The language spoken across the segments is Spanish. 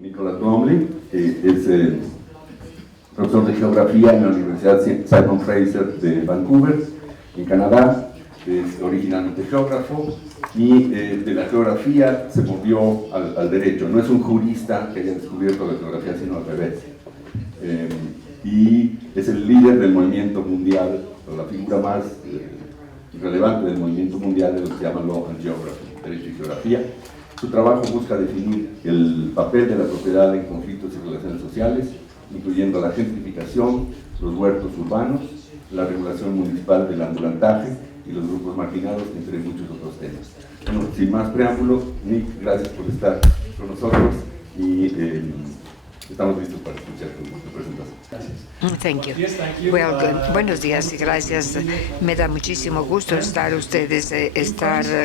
Nicholas Bromley, que es profesor de geografía en la Universidad Simon Fraser de Vancouver, en Canadá. Es originalmente geógrafo y de la geografía se movió al derecho. No es un jurista que haya descubierto la geografía, sino al revés. Y es el líder del movimiento mundial, o la figura más relevante del movimiento mundial de lo que se llama Law and Geography, derecho y geografía. Su trabajo busca definir el papel de la propiedad en conflictos y relaciones sociales, incluyendo la gentrificación, los huertos urbanos, la regulación municipal del ambulantaje y los grupos marginados, entre muchos otros temas. Bueno, sin más preámbulo, Nick, gracias por estar con nosotros y estamos listos para escuchar tu presentación. Gracias. Thank you. Well, good. Buenos días y gracias. Me da muchísimo gusto estar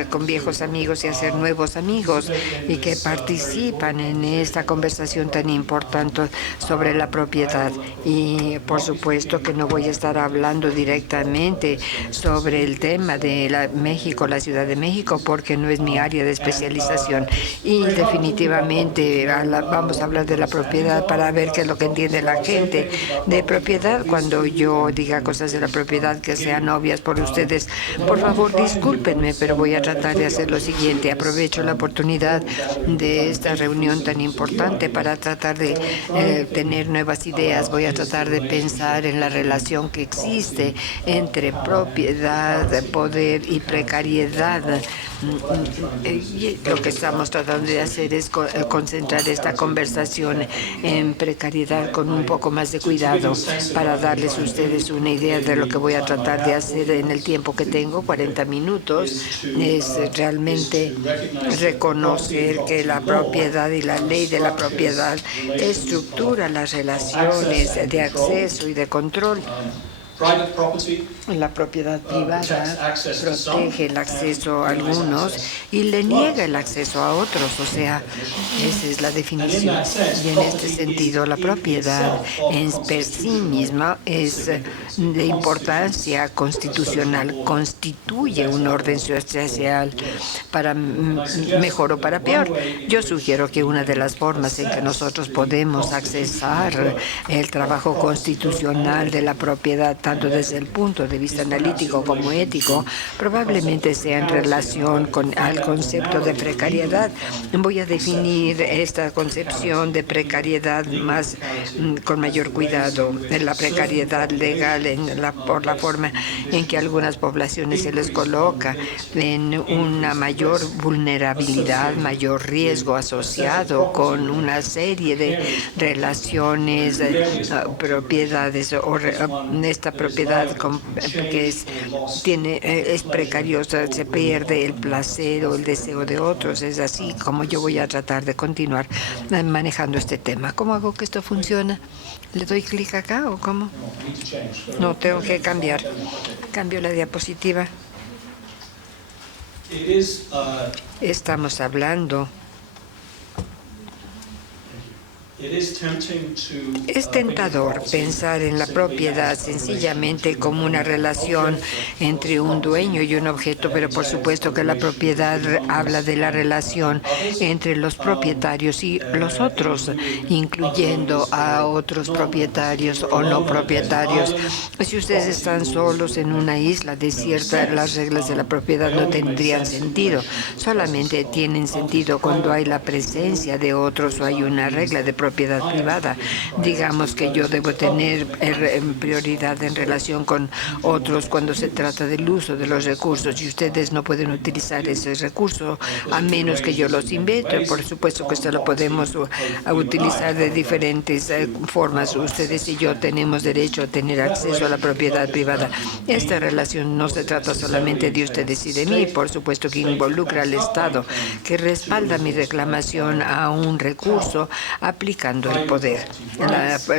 con viejos amigos y hacer nuevos amigos y que participan en esta conversación tan importante sobre la propiedad. Y por supuesto que no voy a estar hablando directamente sobre el tema de México, la Ciudad de México, porque no es mi área de especialización. Y definitivamente vamos a hablar de la propiedad para ver qué es lo que entiende la gente de propiedad. Cuando yo diga cosas de la propiedad que sean obvias por ustedes, por favor discúlpenme, pero voy a tratar de hacer lo siguiente. Aprovecho la oportunidad de esta reunión tan importante para tratar de tener nuevas ideas. Voy a tratar de pensar en la relación que existe entre propiedad, poder y precariedad. Y lo que estamos tratando de hacer es concentrar esta conversación en precariedad con un poco más de cuidado para darles a ustedes una idea de lo que voy a tratar de hacer en el tiempo que tengo, 40 minutos. Es realmente reconocer que la propiedad y la ley de la propiedad estructura las relaciones de acceso y de control. La propiedad privada protege el acceso a algunos y le niega el acceso a otros, o sea, esa es la definición. Y en este sentido, la propiedad en sí misma es de importancia constitucional, constituye un orden social para mejor o para peor. Yo sugiero que una de las formas en que nosotros podemos accesar el trabajo constitucional de la propiedad, tanto desde el punto de vista analítico como ético, probablemente sea en relación al concepto de precariedad. Voy a definir esta concepción de precariedad con mayor cuidado. La precariedad legal por la forma en que algunas poblaciones se les coloca en una mayor vulnerabilidad, mayor riesgo asociado con una serie de relaciones, propiedades o esta propiedad que es precariosa, se pierde el placer o el deseo de otros. Es así como yo voy a tratar de continuar manejando este tema. ¿Cómo hago que esto funcione? ¿Le doy clic acá o cómo? No, tengo que cambiar. Cambio la diapositiva. Estamos hablando. Es tentador pensar en la propiedad sencillamente como una relación entre un dueño y un objeto, pero por supuesto que la propiedad habla de la relación entre los propietarios y los otros, incluyendo a otros propietarios o no propietarios. Si ustedes están solos en una isla desierta, las reglas de la propiedad no tendrían sentido. Solamente tienen sentido cuando hay la presencia de otros o hay una regla de propiedad privada. Digamos que yo debo tener prioridad en relación con otros cuando se trata del uso de los recursos y ustedes no pueden utilizar ese recurso a menos que yo los invite. Por supuesto que esto lo podemos utilizar de diferentes formas. Ustedes y yo tenemos derecho a tener acceso a la propiedad privada. Esta relación no se trata solamente de ustedes y de mí, por supuesto que involucra al Estado, que respalda mi reclamación a un recurso, aplica significando el poder.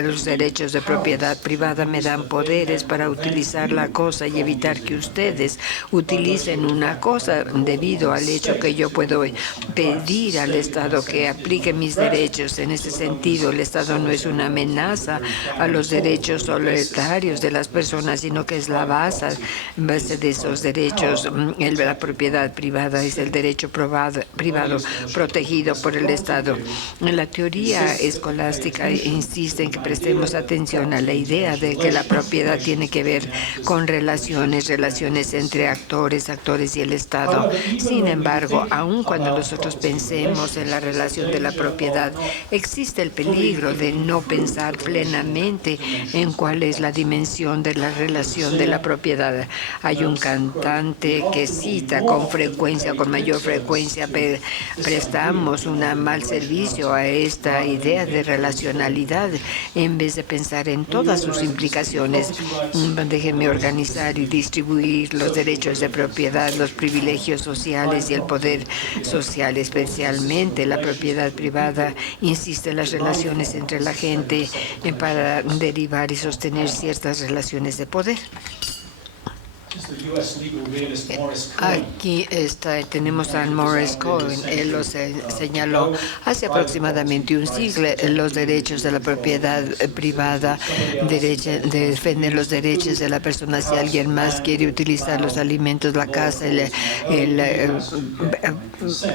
Los derechos de propiedad privada me dan poderes para utilizar la cosa y evitar que ustedes utilicen una cosa debido al hecho que yo puedo pedir al Estado que aplique mis derechos. En ese sentido, el Estado no es una amenaza a los derechos solitarios de las personas, sino que es la base de esos derechos. La propiedad privada es el derecho privado protegido por el Estado. La teoría escolástica insiste en que prestemos atención a la idea de que la propiedad tiene que ver con relaciones entre actores y el Estado. Sin embargo, aun cuando nosotros pensemos en la relación de la propiedad, existe el peligro de no pensar plenamente en cuál es la dimensión de la relación de la propiedad. Hay un cantante que cita con mayor frecuencia, prestamos un mal servicio a esta idea de relacionalidad en vez de pensar en todas sus implicaciones. Déjenme organizar y distribuir los derechos de propiedad, los privilegios sociales y el poder social, especialmente la propiedad privada, insiste en las relaciones entre la gente para derivar y sostener ciertas relaciones de poder. Aquí tenemos a Morris Cohen. Él lo señaló hace aproximadamente un siglo. Los derechos de la propiedad privada defender los derechos de la persona. Si alguien más quiere utilizar los alimentos, la casa, el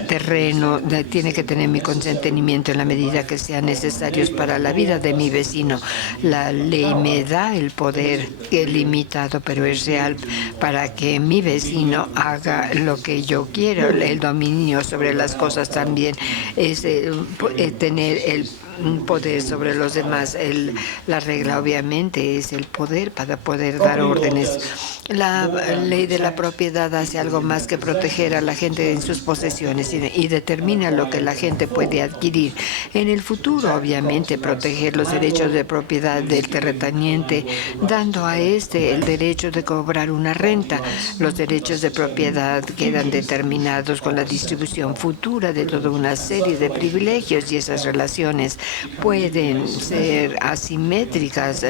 terreno, tiene que tener mi consentimiento en la medida que sean necesarios para la vida de mi vecino. La ley me da el poder limitado, pero es real, para que mi vecino haga lo que yo quiero. El dominio sobre las cosas también es tener el poder sobre los demás. La regla obviamente es el poder para poder dar órdenes. La ley de la propiedad hace algo más que proteger a la gente en sus posesiones y determina lo que la gente puede adquirir. En el futuro, obviamente, proteger los derechos de propiedad del terrateniente, dando a este el derecho de cobrar una renta. Los derechos de propiedad quedan determinados con la distribución futura de toda una serie de privilegios, y esas relaciones pueden ser asimétricas,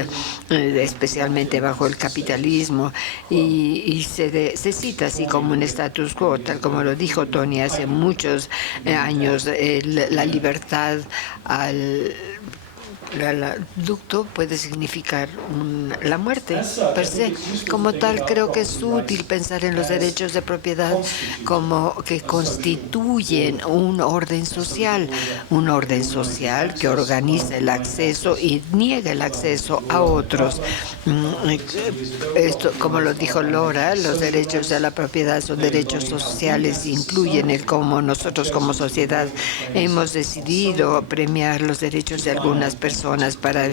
especialmente bajo el capitalismo, y se cita así como un status quo, tal como lo dijo Tony hace muchos años. La libertad al ducto puede significar la muerte per se. Como tal, creo que es útil pensar en los derechos de propiedad como que constituyen un orden social que organiza el acceso y niega el acceso a otros. Esto, como lo dijo Laura, los derechos de la propiedad son derechos sociales, incluyen el cómo nosotros como sociedad hemos decidido premiar los derechos de algunas personas para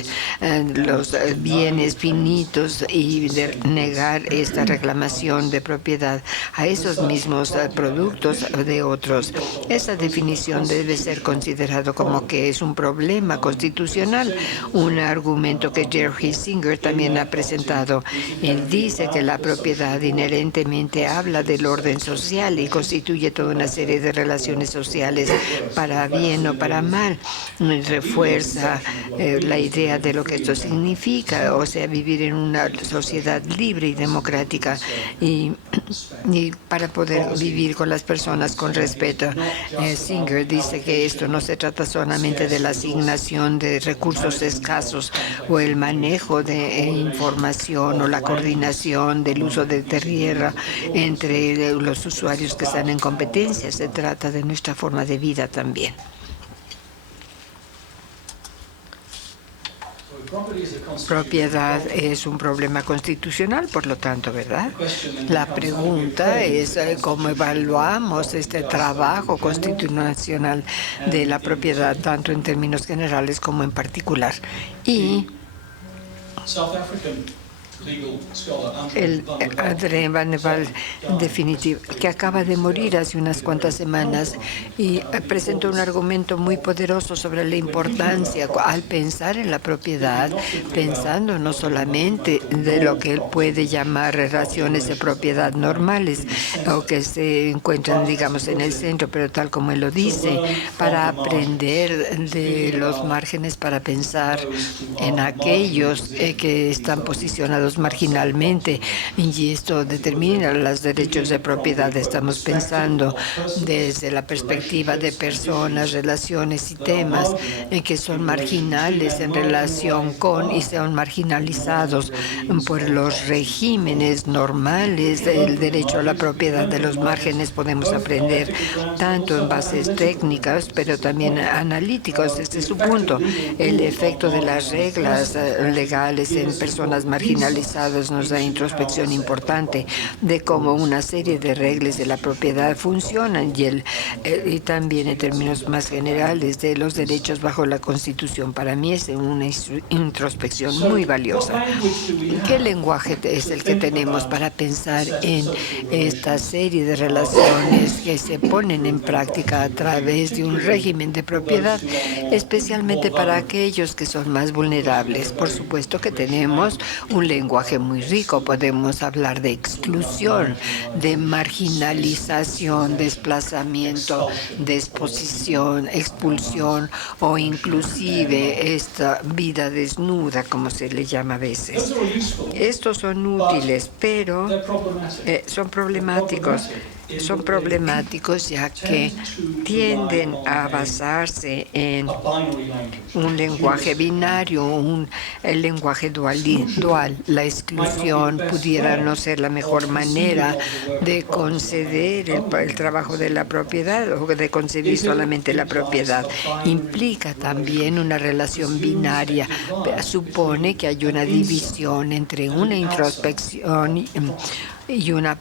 los bienes finitos y negar esta reclamación de propiedad a esos mismos productos de otros. Esa definición debe ser considerado como que es un problema constitucional, un argumento que Jerry Singer también ha presentado. Él dice que la propiedad inherentemente habla del orden social y constituye toda una serie de relaciones sociales para bien o para mal. Refuerza la idea de lo que esto significa, o sea, vivir en una sociedad libre y democrática y para poder vivir con las personas con respeto. Singer dice que esto no se trata solamente de la asignación de recursos escasos o el manejo de información o la coordinación del uso de tierra entre los usuarios que están en competencia. Se trata de nuestra forma de vida también. Propiedad es un problema constitucional, por lo tanto, ¿verdad? La pregunta es cómo evaluamos este trabajo constitucional de la propiedad, tanto en términos generales como en particular. Y el André Van der Waal definitivo, que acaba de morir hace unas cuantas semanas, y presentó un argumento muy poderoso sobre la importancia al pensar en la propiedad, pensando no solamente de lo que él puede llamar relaciones de propiedad normales o que se encuentran, digamos, en el centro, pero tal como él lo dice, para aprender de los márgenes, para pensar en aquellos que están posicionados marginalmente, y esto determina los derechos de propiedad. Estamos pensando desde la perspectiva de personas, relaciones y temas que son marginales en relación con y son marginalizados por los regímenes normales del derecho a la propiedad. De los márgenes podemos aprender tanto en bases técnicas, pero también analíticos. Este es su punto. El efecto de las reglas legales en personas marginalizadas nos da introspección importante de cómo una serie de reglas de la propiedad funcionan, y también en términos más generales de los derechos bajo la Constitución. Para mí es una introspección muy valiosa. ¿Qué lenguaje es el que tenemos para pensar en esta serie de relaciones que se ponen en práctica a través de un régimen de propiedad, especialmente para aquellos que son más vulnerables? Por supuesto que tenemos un lenguaje muy rico. Podemos hablar de exclusión, de marginalización, desplazamiento, desposición, expulsión o inclusive esta vida desnuda, como se le llama a veces. Estos son útiles, pero son problemáticos. Son problemáticos ya que tienden a basarse en un lenguaje binario, el lenguaje dual. La exclusión pudiera no ser la mejor manera de conceder el trabajo de la propiedad o de concebir solamente la propiedad. Implica también una relación binaria. Supone que hay una división entre una introspección y una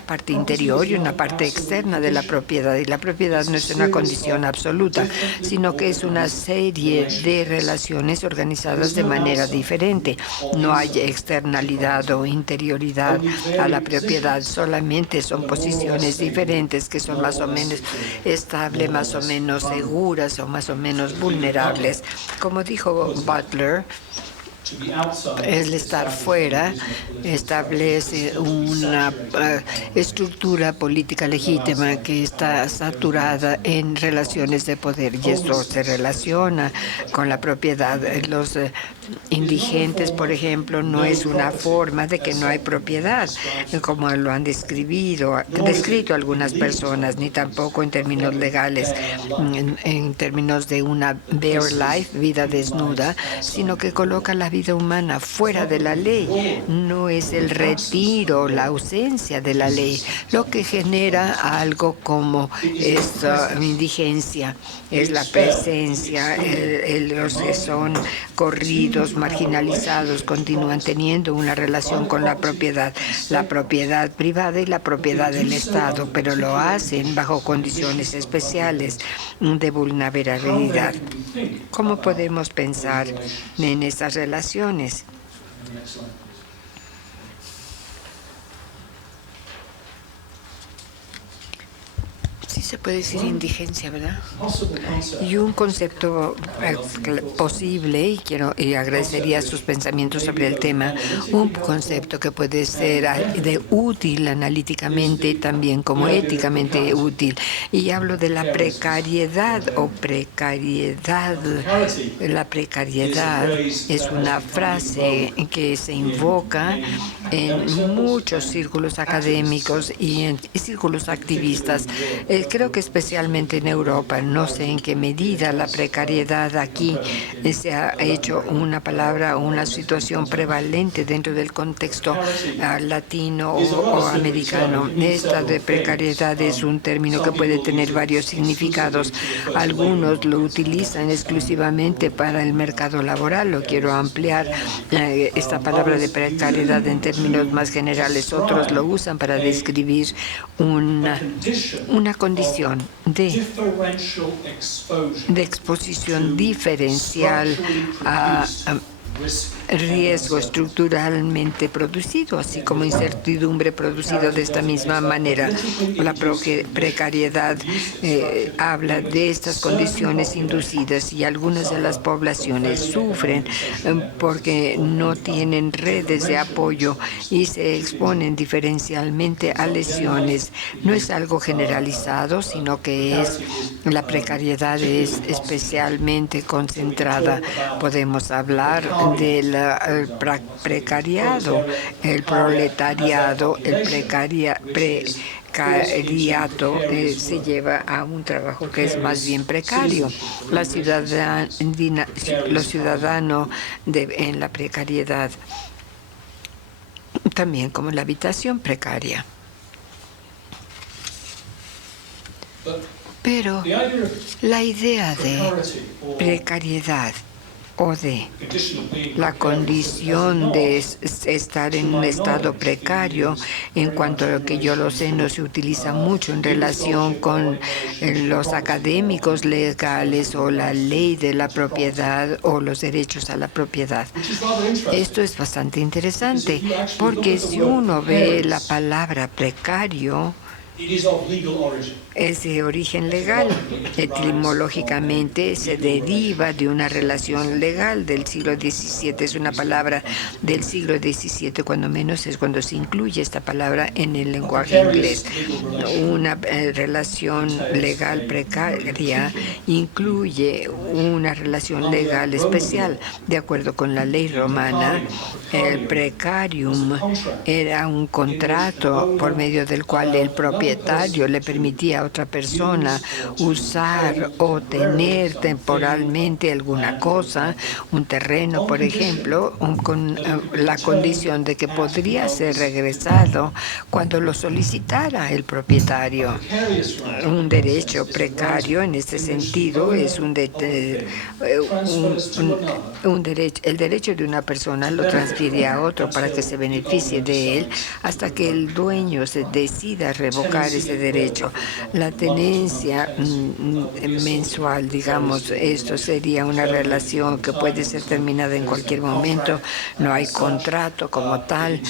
parte interior y una parte externa de la propiedad. Y la propiedad no es una condición absoluta, sino que es una serie de relaciones organizadas de manera diferente. No hay externalidad o interioridad a la propiedad, solamente son posiciones diferentes que son más o menos estables, más o menos seguras o más o menos vulnerables. Como dijo Butler, el estar fuera establece una estructura política legítima que está saturada en relaciones de poder, y esto se relaciona con la propiedad. Los indigentes, por ejemplo, no es una forma de que no hay propiedad, como lo han descrito algunas personas, ni tampoco en términos legales, en términos de una bare life, vida desnuda, sino que coloca la vida humana fuera de la ley. No es el retiro, la ausencia de la ley, lo que genera algo como esta indigencia. Es la presencia, los que son corridos, marginalizados, continúan teniendo una relación con la propiedad privada y la propiedad del Estado, pero lo hacen bajo condiciones especiales de vulnerabilidad. ¿Cómo podemos pensar en estas relaciones? Sí se puede decir indigencia, ¿verdad? Y un concepto posible, y agradecería sus pensamientos sobre el tema, un concepto que puede ser de útil analíticamente, también como éticamente útil. Y hablo de la precariedad o precariedad. La precariedad es una frase que se invoca en muchos círculos académicos y en círculos activistas. Creo que especialmente en Europa, no sé en qué medida la precariedad aquí se ha hecho una palabra, una situación prevalente dentro del contexto latino o americano. Esta de precariedad es un término que puede tener varios significados. Algunos lo utilizan exclusivamente para el mercado laboral. Lo quiero ampliar esta palabra de precariedad en términos más generales. Otros lo usan para describir una condición de exposición diferencial riesgo estructuralmente producido, así como incertidumbre producido de esta misma manera. La precariedad habla de estas condiciones inducidas y algunas de las poblaciones sufren porque no tienen redes de apoyo y se exponen diferencialmente a lesiones. No es algo generalizado, sino que la precariedad es especialmente concentrada. Podemos hablar del precariado, el proletariado, el precariato se lleva a un trabajo que es más bien precario. Los ciudadanos en la precariedad, también como la habitación precaria. Pero la idea de precariedad o de la condición de estar en un estado precario, en cuanto a lo que yo lo sé, no se utiliza mucho en relación con los académicos legales o la ley de la propiedad o los derechos a la propiedad. Esto es bastante interesante, porque si uno ve la palabra precario, es de origen legal. Etimológicamente se deriva de una relación legal del siglo XVII. Es una palabra del siglo XVII, cuando menos es cuando se incluye esta palabra en el lenguaje inglés. Una relación legal precaria incluye una relación legal especial. De acuerdo con la ley romana, el precarium era un contrato por medio del cual el propietario le permitía a otra persona usar o tener temporalmente alguna cosa, un terreno, por ejemplo, con la condición de que podría ser regresado cuando lo solicitara el propietario. Un derecho precario en este sentido es el derecho de una persona lo transfiere a otro para que se beneficie de él hasta que el dueño se decida revocar ese derecho. La tenencia mensual, digamos, esto sería una relación que puede ser terminada en cualquier momento. No hay contrato como tal.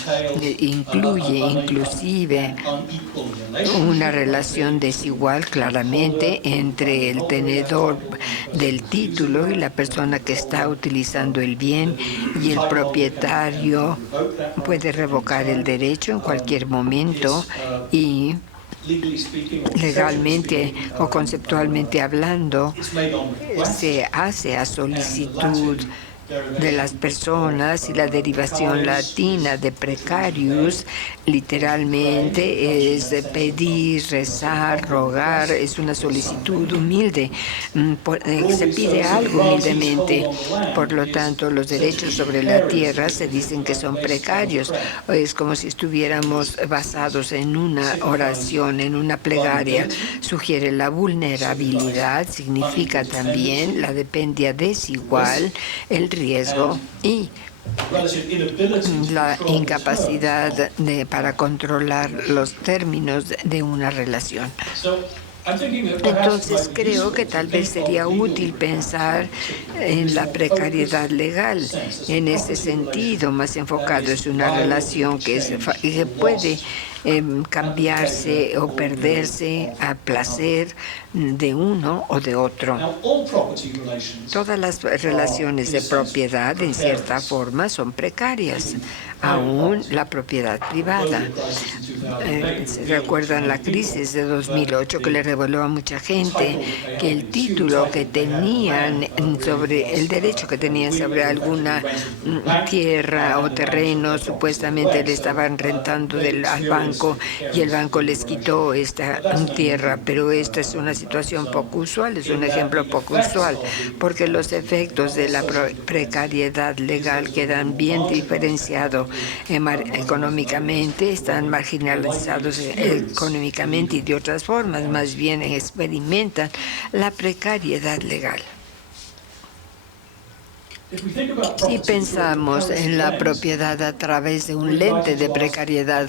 Incluye inclusive una relación desigual claramente entre el tenedor del título y la persona que está utilizando el bien, y el propietario puede revocar el derecho en cualquier momento y legalmente o conceptualmente hablando se hace a solicitud de las personas, y la derivación latina de precarius literalmente es pedir, rezar, rogar, es una solicitud humilde, se pide algo humildemente. Por lo tanto, los derechos sobre la tierra se dicen que son precarios. Es como si estuviéramos basados en una oración, en una plegaria. Sugiere la vulnerabilidad, significa también la dependencia desigual, el riesgo y la incapacidad para controlar los términos de una relación. Entonces creo que tal vez sería útil pensar en la precariedad legal en ese sentido, más enfocado. Es una relación que puede cambiarse o perderse a placer de uno o de otro. Todas las relaciones de propiedad, en cierta forma, son precarias, aún la propiedad privada. ¿Se recuerdan la crisis de 2008 que le reveló a mucha gente que el título que tenían sobre el derecho que tenían sobre alguna tierra o terreno, supuestamente le estaban rentando al banco, y el banco les quitó esta tierra? Pero esta es una situación poco usual, es un ejemplo poco usual, porque los efectos de la precariedad legal quedan bien diferenciados económicamente, están marginalizados económicamente y de otras formas, más bien experimentan la precariedad legal. Si pensamos en la propiedad a través de un lente de precariedad,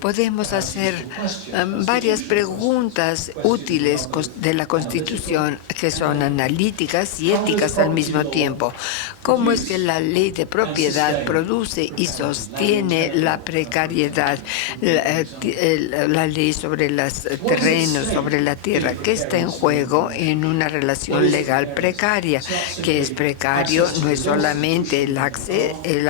podemos hacer varias preguntas útiles de la Constitución que son analíticas y éticas al mismo tiempo. ¿Cómo es que la ley de propiedad produce y sostiene la precariedad? La ley sobre los terrenos, sobre la tierra, ¿qué está en juego en una relación legal precaria? Que es precario no es solamente la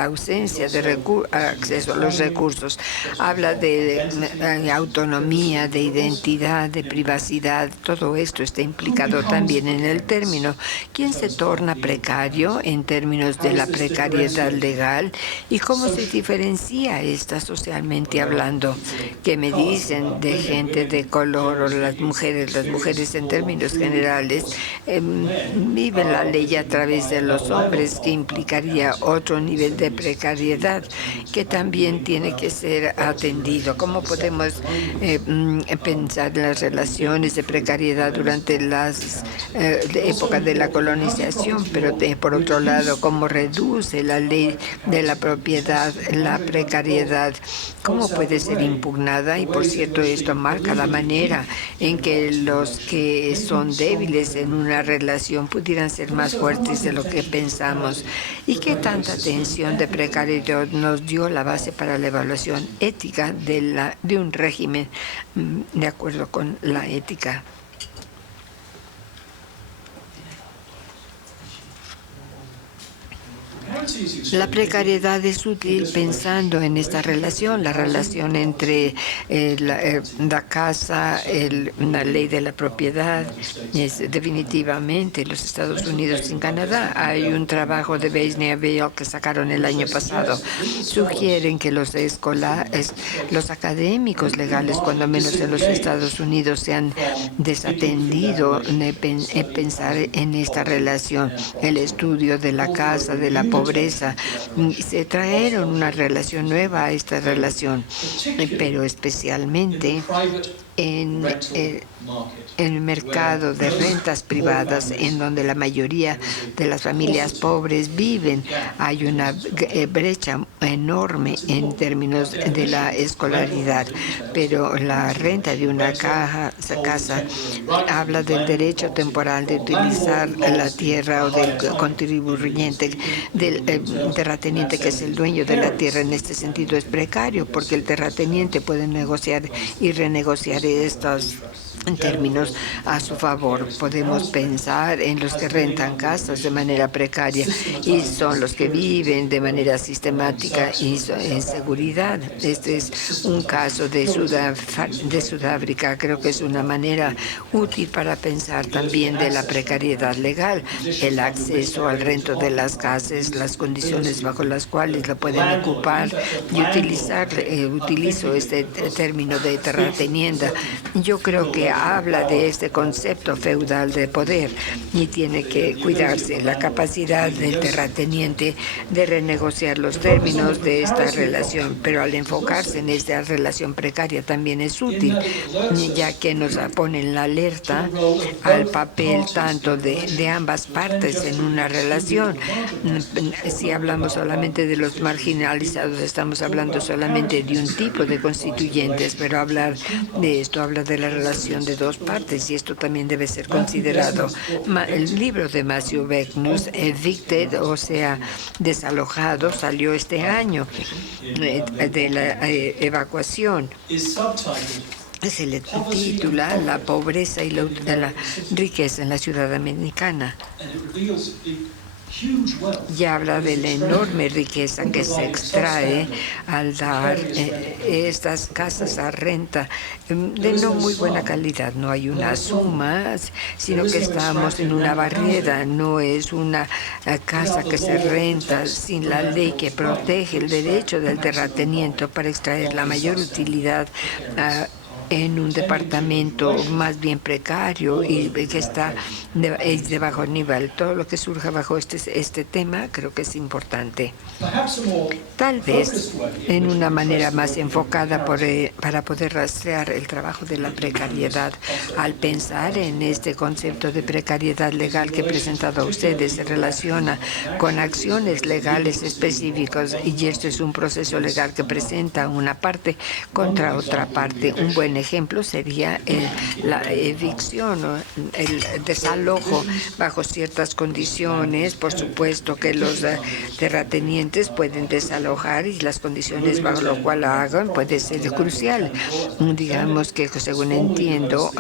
ausencia de acceso a los recursos, habla de autonomía, de identidad, de privacidad, todo esto está implicado también en el término. ¿Quién se torna precario en términos de la precariedad legal y cómo se diferencia esta socialmente hablando? ¿Qué me dicen de gente de color o las mujeres? Las mujeres en términos generales viven la ley a través de los hombres, que implicaría otro nivel de precariedad que también tiene que ser atendido. ¿Cómo podemos pensar en las relaciones de precariedad durante las épocas de la colonización? Pero por otro lado, ¿cómo reduce la ley de la propiedad la precariedad? ¿Cómo puede ser impugnada? Y por cierto, esto marca la manera en que los que son débiles en una relación pudieran ser más fuertes de lo que pensamos. ¿Y qué tanta tensión de precariedad nos dio la base para la evaluación ética de un régimen de acuerdo con la ética? La precariedad es útil pensando en esta relación, la relación entre la casa, la ley de la propiedad. Es definitivamente los Estados Unidos y Canadá. Hay un trabajo de Beisner-Veil que sacaron el año pasado. Sugieren que los académicos legales, cuando menos en los Estados Unidos, se han desatendido en pensar en esta relación. El estudio de la casa, de la pobreza, se trajeron una relación nueva a esta relación, pero especialmente en el mercado de rentas privadas, en donde la mayoría de las familias pobres viven. Hay una brecha enorme en términos de la escolaridad, pero la renta de una casa habla del derecho temporal de utilizar la tierra o del contribuyente, del terrateniente, que es el dueño de la tierra. En este sentido es precario, porque el terrateniente puede negociar y renegociar estos en términos a su favor. Podemos pensar en los que rentan casas de manera precaria y son los que viven de manera sistemática y en seguridad. Este es un caso de Sudáfrica. Creo que es una manera útil para pensar también de la precariedad legal, el acceso al rento de las casas, las condiciones bajo las cuales la pueden ocupar y utilizar. Utilizo este término de terratenienda. Yo creo que habla de este concepto feudal de poder y tiene que cuidarse la capacidad del terrateniente de renegociar los términos de esta relación, pero al enfocarse en esta relación precaria también es útil, ya que nos pone en la alerta al papel tanto de ambas partes en una relación. Si hablamos solamente de los marginalizados, estamos hablando solamente de un tipo de constituyentes, pero hablar de esto habla de la relación de dos partes y esto también debe ser considerado. El libro de Matthew Becknus, Evicted, o sea, desalojado, salió este año de la evacuación. Se le titula La pobreza y la riqueza en la ciudad americana. Y habla de la enorme riqueza que se extrae al dar estas casas a renta de no muy buena calidad. No hay una suma, sino que estamos en una barrera. No es una casa que se renta sin la ley que protege el derecho del terrateniente para extraer la mayor utilidad en un departamento más bien precario y que está de bajo nivel. Todo lo que surja bajo este tema creo que es importante. Tal vez en una manera más enfocada para poder rastrear el trabajo de la precariedad. Al pensar en este concepto de precariedad legal que he presentado a ustedes, se relaciona con acciones legales específicas y esto es un proceso legal que presenta una parte contra otra parte. Un buen ejemplo sería la evicción o el desalojo bajo ciertas condiciones. Por supuesto que los terratenientes pueden desalojar y las condiciones bajo lo cual lo hagan puede ser crucial. Digamos que, según entiendo,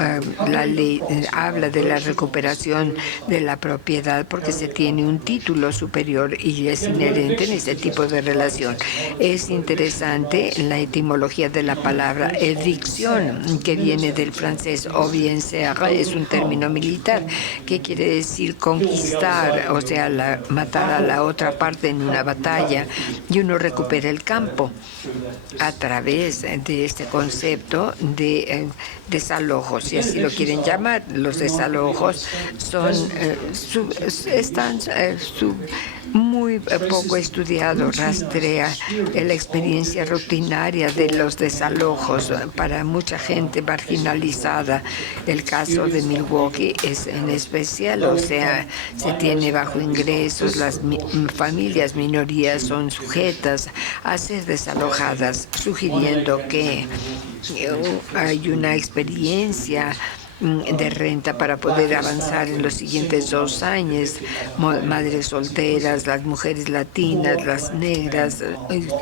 la ley habla de la recuperación de la propiedad porque se tiene un título superior y es inherente en este tipo de relación. Es interesante la etimología de la palabra evicción, que viene del francés o bien sea, es un término militar que quiere decir conquistar, o sea, matar a la otra parte en una batalla, y uno recupera el campo a través de este concepto de desalojos, si así lo quieren llamar. Los desalojos están muy poco estudiado, rastrea la experiencia rutinaria de los desalojos para mucha gente marginalizada. El caso de Milwaukee es en especial, o sea, se tiene bajo ingresos, las familias minorías son sujetas a ser desalojadas, sugiriendo que hay una experiencia de renta para poder avanzar en los siguientes 2 años. Madres solteras, las mujeres latinas, las negras,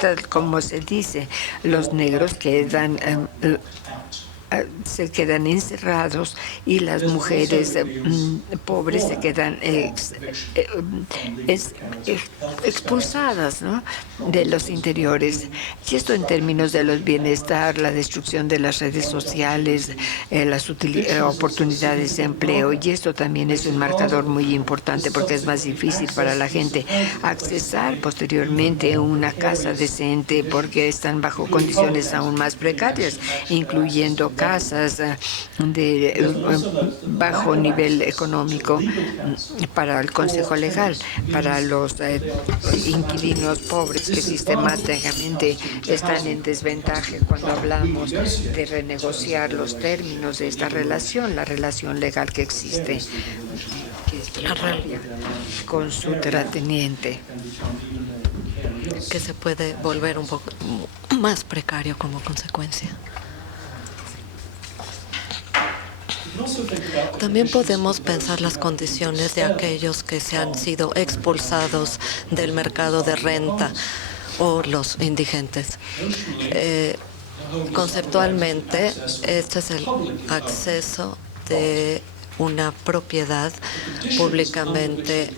tal como se dice, los negros se quedan encerrados y las mujeres pobres se quedan expulsadas, ¿no?, de los interiores. Y esto en términos de los bienestar, la destrucción de las redes sociales, las oportunidades de empleo, y esto también es un marcador muy importante porque es más difícil para la gente accesar posteriormente a una casa decente porque están bajo condiciones aún más precarias, incluyendo casas de bajo nivel económico para el Consejo Legal, para los inquilinos pobres que sistemáticamente están en desventaja cuando hablamos de renegociar los términos de esta relación, la relación legal que existe con su terrateniente, que se puede volver un poco más precario como consecuencia. También podemos pensar las condiciones de aquellos que se han sido expulsados del mercado de renta o los indigentes. Conceptualmente, este es el acceso de una propiedad públicamente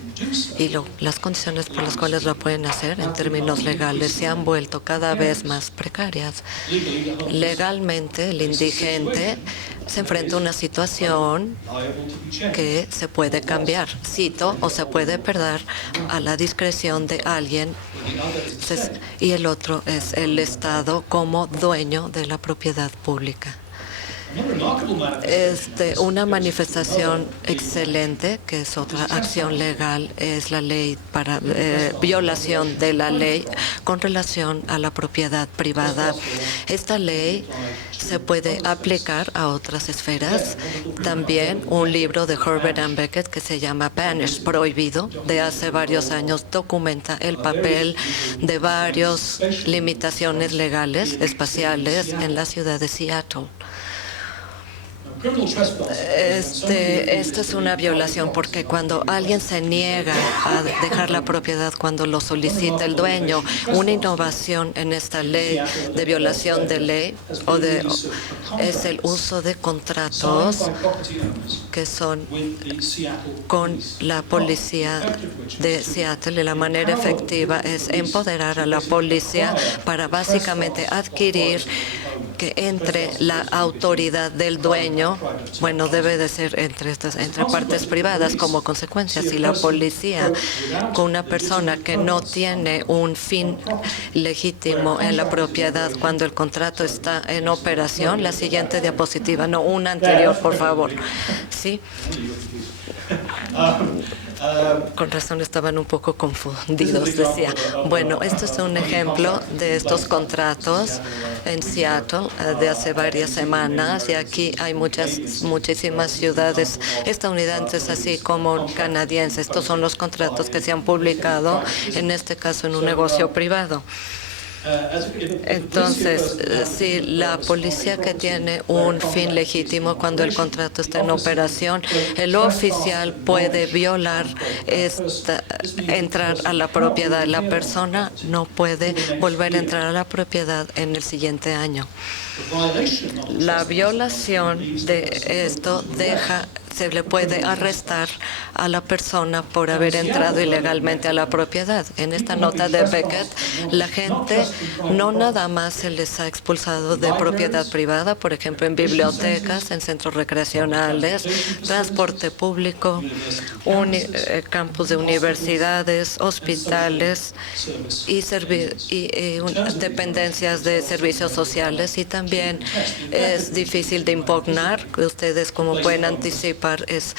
y las condiciones por las cuales lo pueden hacer en términos legales se han vuelto cada vez más precarias. Legalmente, el indigente se enfrenta a una situación que se puede cambiar, cito, o se puede perder a la discreción de alguien, y el otro es el Estado como dueño de la propiedad pública. Una manifestación excelente, que es otra acción legal, es la ley para violación de la ley con relación a la propiedad privada. Esta ley se puede aplicar a otras esferas. También un libro de Herbert and Beckett que se llama Banished, prohibido, de hace varios años, documenta el papel de varias limitaciones legales espaciales en la ciudad de Seattle. Esta es una violación porque cuando alguien se niega a dejar la propiedad cuando lo solicita el dueño, una innovación en esta ley de violación de ley es el uso de contratos que son con la policía de Seattle, y la manera efectiva es empoderar a la policía para básicamente adquirir que entre la autoridad del dueño, bueno, debe de ser entre partes privadas como consecuencia. Si la policía, con una persona que no tiene un fin legítimo en la propiedad cuando el contrato está en operación, la siguiente diapositiva, no, una anterior, por favor. Sí. Con razón estaban un poco confundidos, decía. Bueno, esto es un ejemplo de estos contratos en Seattle de hace varias semanas, y aquí hay muchísimas ciudades estadounidenses así como canadienses. Estos son los contratos que se han publicado, en este caso en un negocio privado. Entonces, si la policía que tiene un fin legítimo cuando el contrato está en operación, el oficial puede violar entrar a la propiedad. La persona no puede volver a entrar a la propiedad en el siguiente año. La violación de esto se le puede arrestar a la persona por haber entrado ilegalmente a la propiedad. En esta nota de Beckett, la gente no nada más se les ha expulsado de propiedad privada, por ejemplo, en bibliotecas, en centros recreacionales, transporte público, campus de universidades, hospitales y dependencias de servicios sociales. Y también es difícil de impugnar, que ustedes como pueden anticipar, es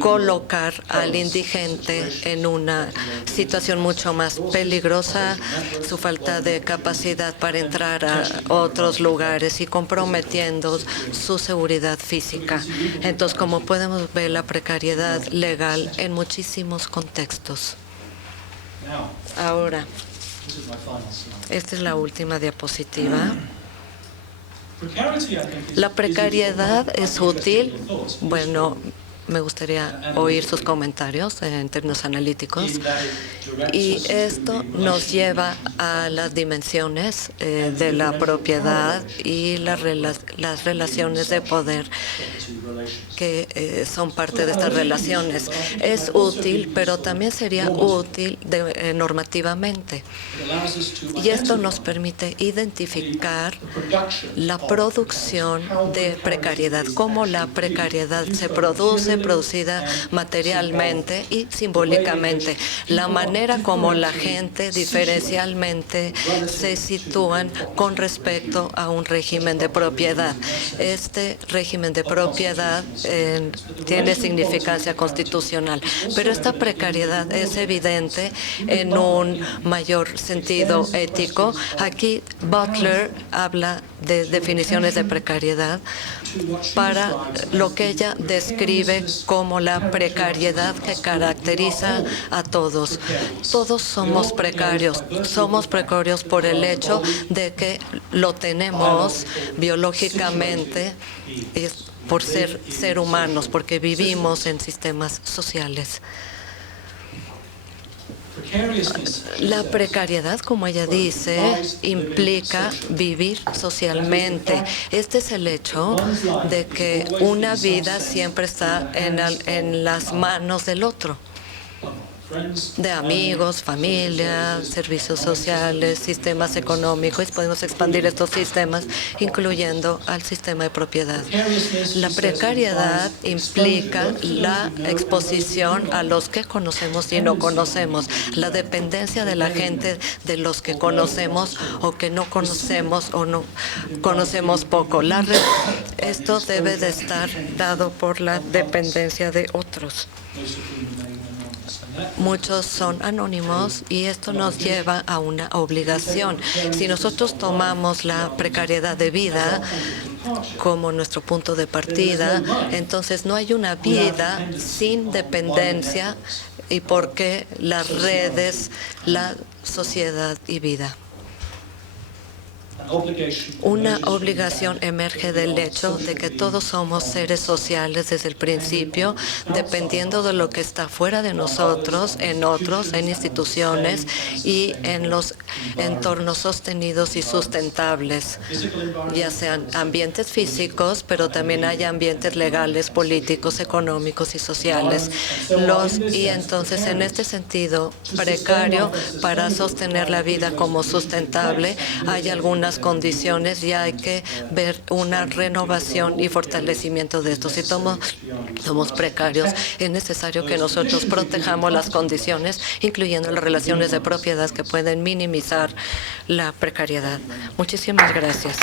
colocar al indigente en una situación mucho más peligrosa, su falta de capacidad para entrar a otros lugares y comprometiendo su seguridad física. Entonces, como podemos ver, la precariedad legal en muchísimos contextos. Ahora, esta es la última diapositiva. La precariedad es útil. Bueno, me gustaría oír sus comentarios en términos analíticos. Y esto nos lleva a las dimensiones de la propiedad y las relaciones de poder que son parte de estas relaciones. Es útil, pero también sería útil normativamente. Y esto nos permite identificar la producción de precariedad, cómo la precariedad se produce, producida materialmente y simbólicamente, la manera como la gente diferencialmente se sitúan con respecto a un régimen de propiedad. Este régimen de propiedad tiene significancia constitucional, pero esta precariedad es evidente en un mayor sentido ético. Aquí Butler habla de definiciones de precariedad para lo que ella describe como la precariedad que caracteriza a todos. Todos somos precarios. Somos precarios por el hecho de que lo tenemos biológicamente, por ser humanos, porque vivimos en sistemas sociales. La precariedad, como ella dice, implica vivir socialmente. Este es el hecho de que una vida siempre está en las manos del otro, de amigos, familia, servicios sociales, sistemas económicos. Podemos expandir estos sistemas, incluyendo al sistema de propiedad. La precariedad implica la exposición a los que conocemos y no conocemos, la dependencia de la gente de los que conocemos o que no conocemos o no conocemos poco. Esto debe de estar dado por la dependencia de otros. Muchos son anónimos y esto nos lleva a una obligación. Si nosotros tomamos la precariedad de vida como nuestro punto de partida, entonces no hay una vida sin dependencia y porque las redes, la sociedad y vida. Una obligación emerge del hecho de que todos somos seres sociales desde el principio, dependiendo de lo que está fuera de nosotros, en otros, en instituciones y en los entornos sostenidos y sustentables, ya sean ambientes físicos, pero también hay ambientes legales, políticos, económicos y sociales. Y entonces, en este sentido precario, para sostener la vida como sustentable, hay algunas las condiciones y hay que ver una renovación y fortalecimiento de estos. Si somos precarios, es necesario que nosotros protejamos las condiciones, incluyendo las relaciones de propiedad que pueden minimizar la precariedad. Muchísimas gracias.